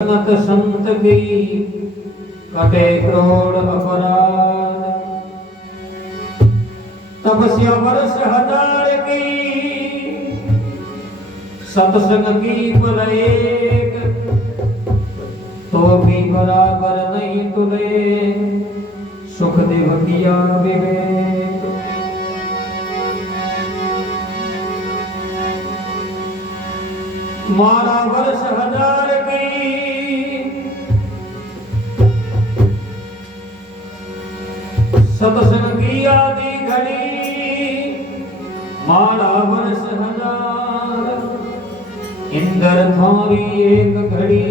संत संत की कटे करोड़ अपराध। तपस्या वर्ष हजार की सत्संग की फल एक, तो भी बराबर नहीं तुले सुखदेव किया विवेक। माला वर्ष हजार की सत्संग की आदि घड़ी, माला वर्ष हजार इंद्र थारी एक घड़ी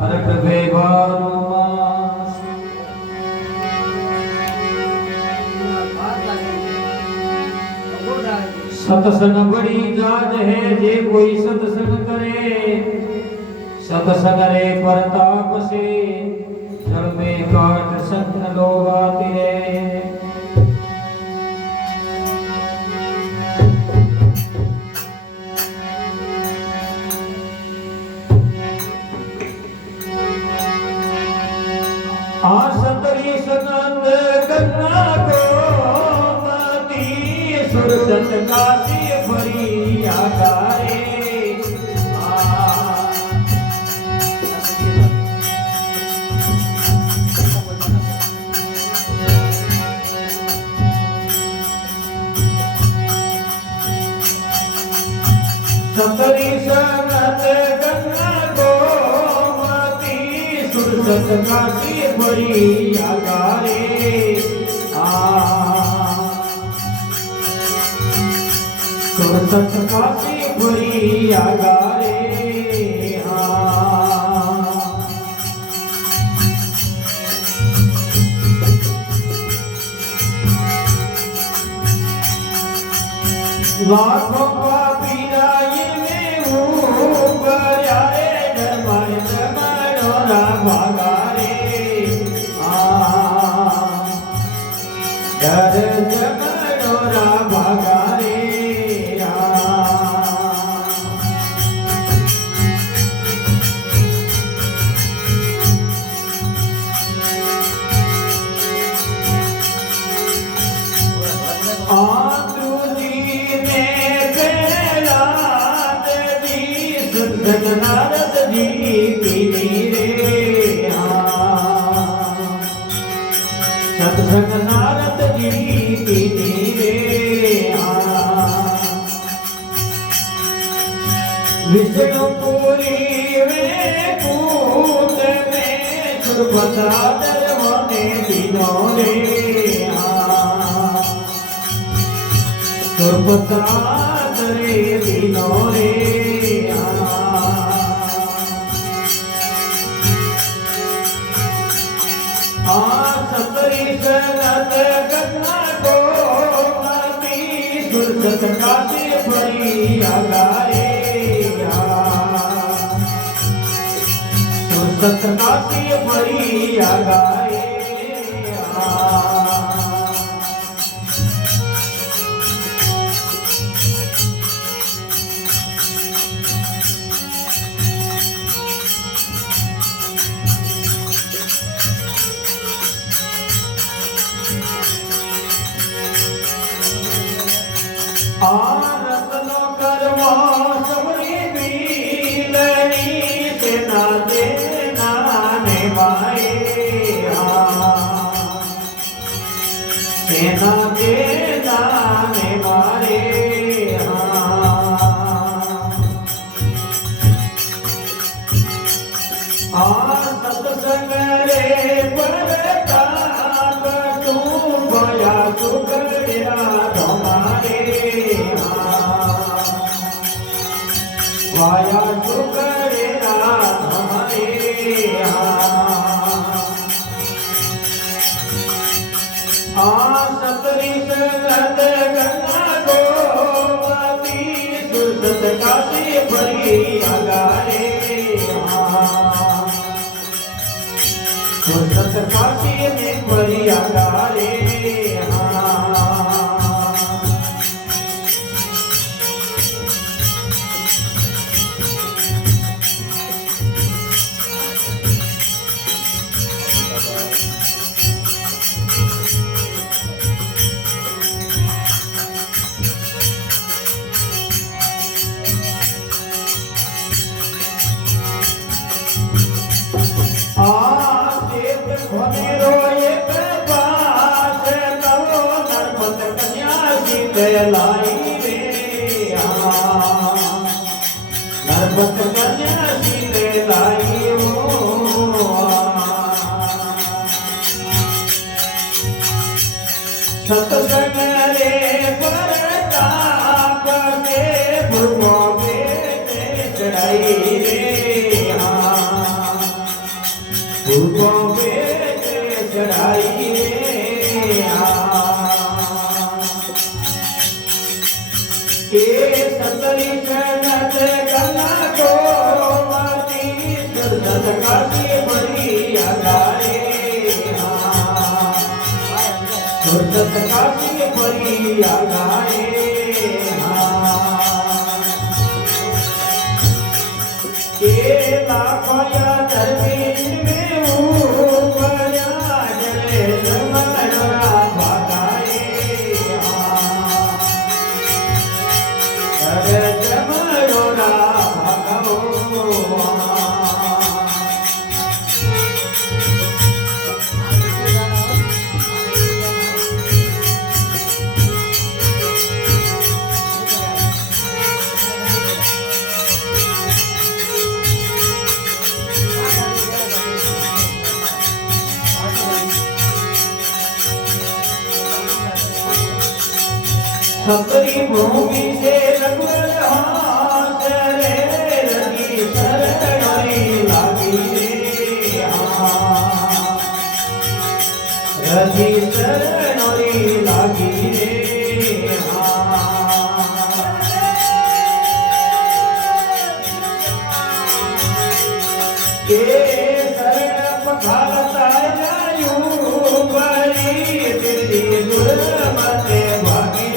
अरटवे 12 मास। सत्संग बड़ी जाज है जे कोई सत्संग करे, सत्संग रे प्रताप से जल में काट संग लोगाती है। सतरी सनंद कन्ना को मती सुरसत काशी भरी आकारे। सतरी सनंद कन्ना को मती सुरसत काशी भरी आकारे। सुरसत काशी भरी आकारे। लाखों पापी राय में ऊपर आए धर्माय धर्मोरा भागारे। धर्मोरा भागारे। नारद जी की रे सत्संग नारद जी की रे। विष्णुपुरी में कूट में सुरपतादर होने दिनों रे। सुरपतादर दिनों रे। सतरी सनत गन्ना को मती सुरसत काशी भरी आकारे। सुरसत काशी भरी आकारे। रत्नो करवा सबरी बीलनी सेना दे नाने माए। सेना दे नाने मारे। सत्संग रे परताप तू भया सुख तेरा तुम्हारे। वाया सुख तेरा तुम्हारे। सतरी सनत गन्ना को मती सुरसत काशी भरी आकारे। सुरसत काशी में भरी आकारे। सत्संग रे प्रताप के भूमो बेटे चढ़ाई रे हाँ भूमो बेटे चढ़ाई रे हाँ के सतरी चरणत गंगा को माती सुरत काशी बड़ी आगाए हाँ सुरत काशी बड़ी आगाए हाँ के लाखों धरती में ऊपर जले जमनरा भागाए हाँ जमनरा भागो सतरी भूमि से रघुवर हाथ रे रवि शरणाई लागी रे हाँ रवि शरणाई लागी रे हाँ के शरण पखालता जायू बड़ी दिल्ली दुर्मते भागी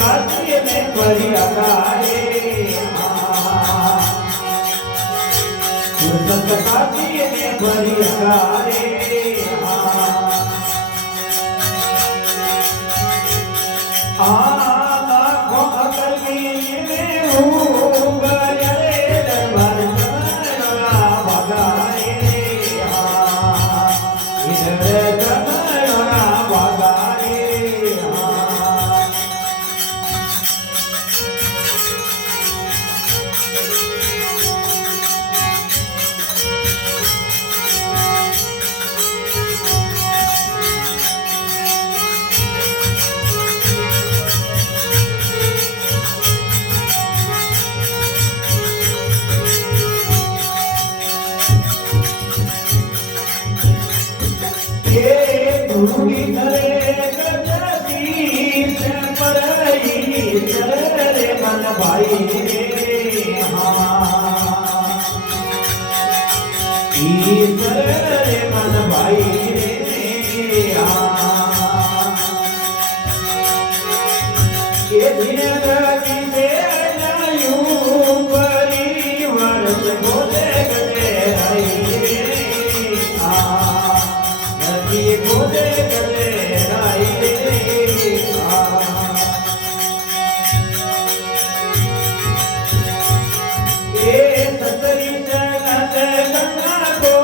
काशी में बढ़िया गाए काशी में बढ़िया गाए लाखों अकली में उबरे दरबार जमनरा भगाए इधर जमनरा भगाए धूली धरे गजदीश परई चरे मन भाई रे हाँ ईश्वर मन भाई रे हाँ ये जिंदगी से जायू परिवार से बोले गए रे हाँ नदी बोले गए राई रे हाँ ये सतरी जगत गंगा को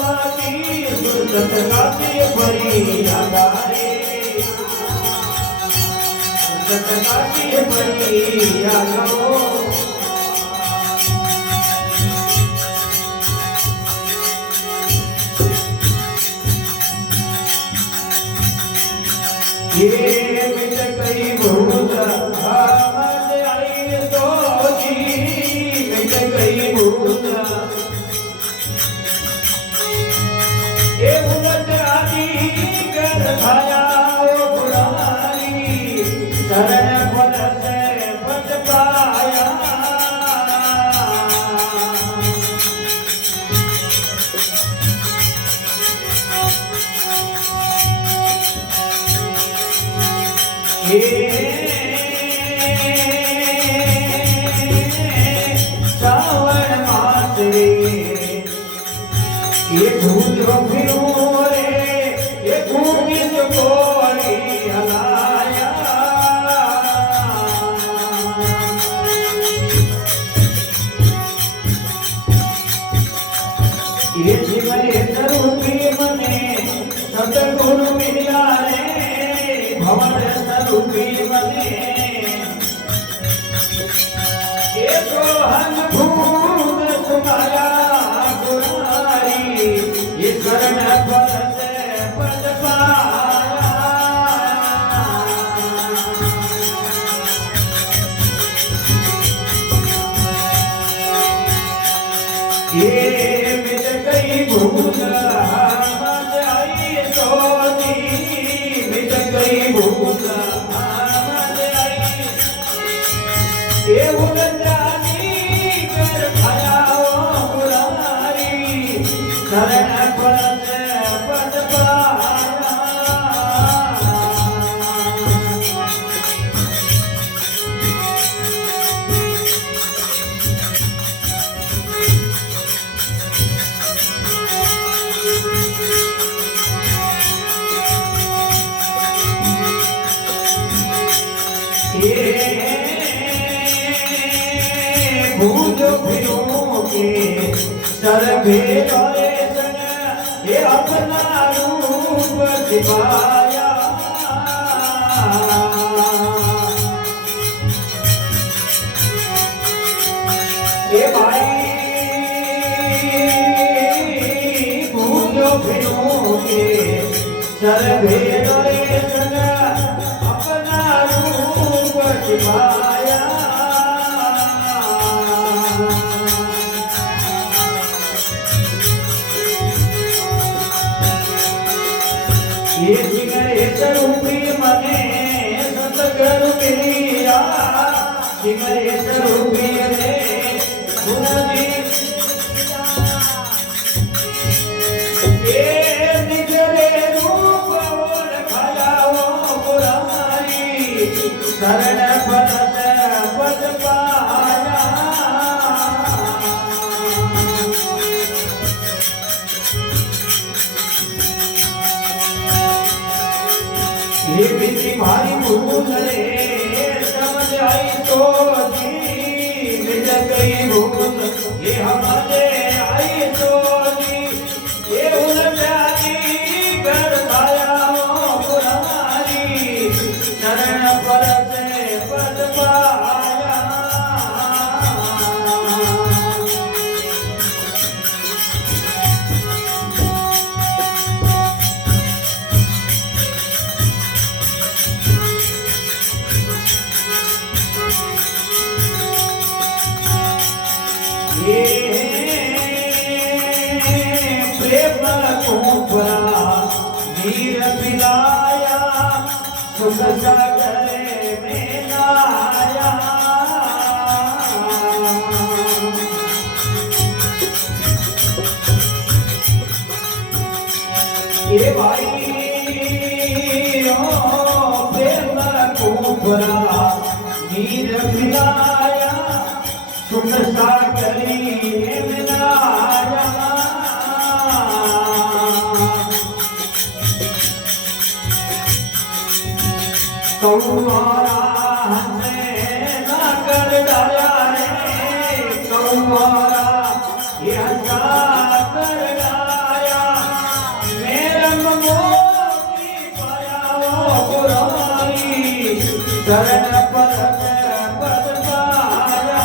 माती सुरत काशी बड़ी आगाए सुरत काशी बड़ी आगाओ ये मिट गई भूत आमद आई तो जी मिट गई भूत ये उलट आदि कर खाया ओ बुढ़ारी शरण फल से बच पाया सावन मास ये धूल फिरो रे ये भूमि कोरी हलाया ये जीवने स्वरूपी मने सतगुरु मिला रे भवन स्वरूपी मने मोहन भूत तुम्हारा गुरारी ये शरण पर से पद पाया ये मिट गई भूल मत आई सोनी मिट गई भूल मत आई ये उलझानी कर खाया मुरारी शरण पर से पद पाया भूल फिरों के सर भेरे सन ये अपना रूप दिखाया ये भाई भूल फिरों के सर भेरे सन अपना रूप दिखाया ये सिंगरेश रूपी मने सतगुरु मिलिया सिंगरेश रूपी रे गुरुजी ये निजरे रूप और खयाओ पुरारी शरण पर पद पाया ये बिजली भारी भूल रे समझ आई तो जी मिट गई भूल ये हमारे आई तो जी ये उलझानी कर खाया पुरारी शरण पर से पद पाया प्रेम कुंभरा नीर पिलाया सुख सागर में लाया ये भाई प्रेम कुंभरा नीर पिलाया सुख सागरी मिलाया कौमारा हंसे ना कर डाया रे कौमारा ये हंसा कर डाया मेरा मोती पाया वो पुरानी शरण पर पद पाया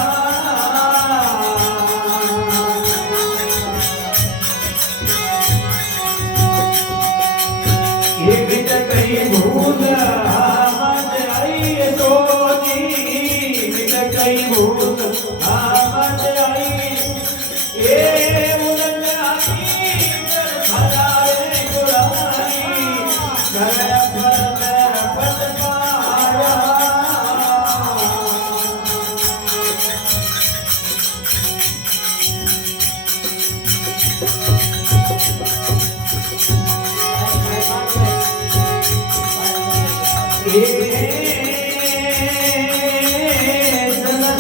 ये बिट गई भूल मत आई तो जी बिट गई भूल मत आई ये उलझानी कर भरा रे गुरानी शरण पर पद पाया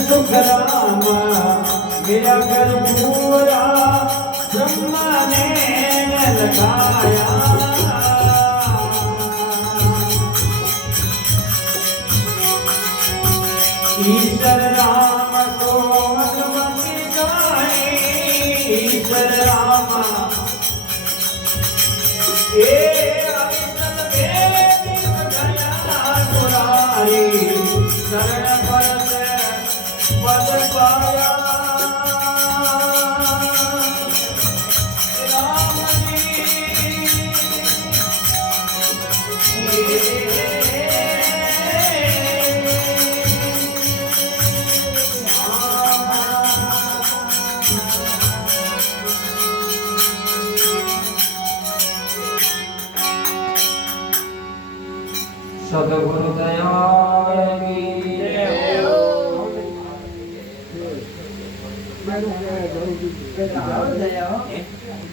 सुख राम मेरा घर पूरा ब्रह्मा ने लगाया ईश्वर राम को अनुमति गाए ईश्वर राम ये अविचल वेद गया गुरारी शरण पर पद पाया सद्गुरु दयाल की जय हो।